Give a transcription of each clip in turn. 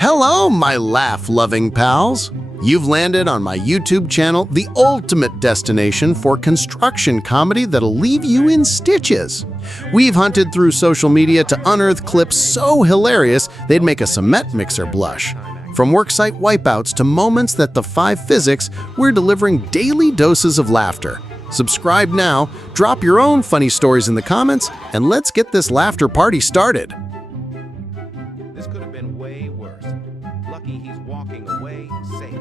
Hello, my laugh-loving pals! You've landed on my YouTube channel, the ultimate destination for construction comedy that'll leave you in stitches. We've hunted through social media to unearth clips so hilarious they'd make a cement mixer blush. From Worksite wipeouts to moments that defy physics, we're delivering daily doses of laughter. Subscribe now, drop your own funny stories in the comments, and let's get this laughter party started. This could have been way worse. Lucky he's walking away safe.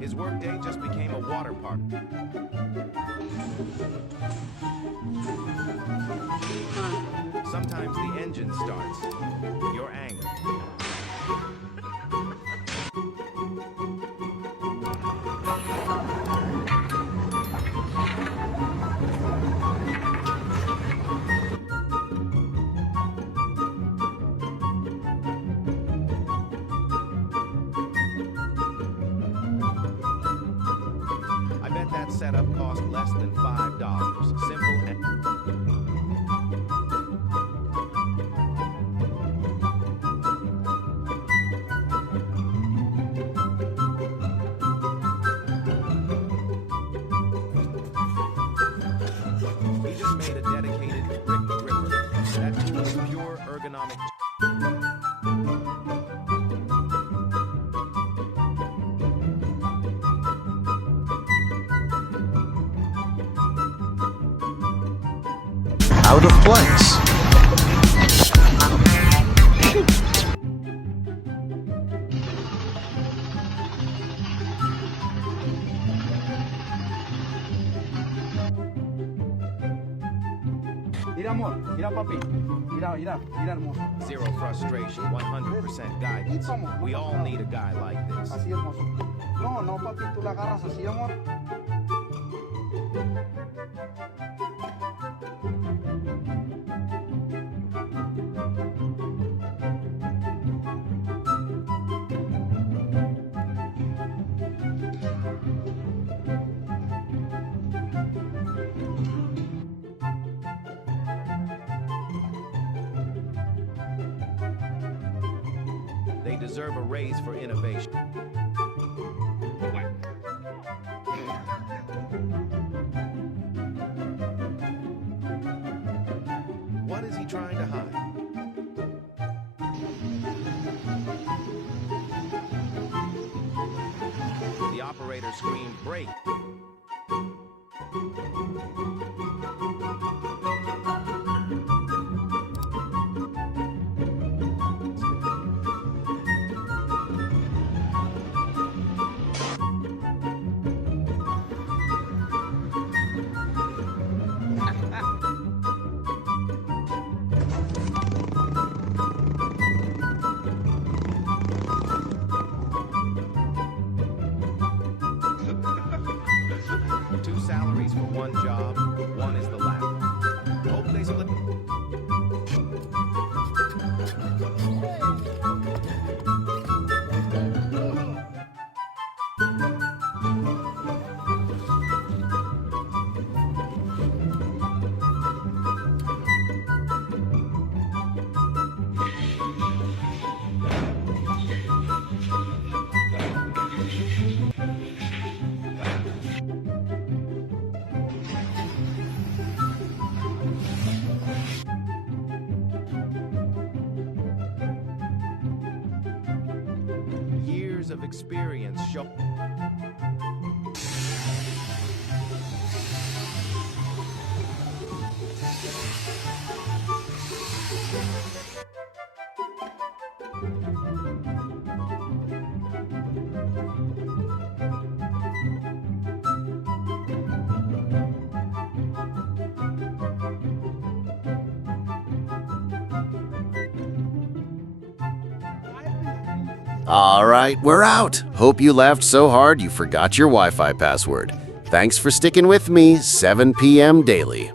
His workday just became a water park. Sometimes the engine starts. Your anger. I bet that setup cost less than $5. Simple and... He just made a dedicated brick gripper. That tool is pure ergonomic. Out of place. Mira, amor, mira, papi. Mira, mira, mira, hermoso. Zero frustration, 100% guidance. We all need a guy like this. Así, hermoso. No, no, papi, tú la agarras así, amor. They deserve a raise for innovation. What is he trying to hide? The operator screamed, "Break!" Two salaries for one job, one is the lack. Hope they split. Years of experience show. All right, we're out. Hope you laughed so hard you forgot your Wi-Fi password. Thanks for sticking with me, 7 p.m. daily.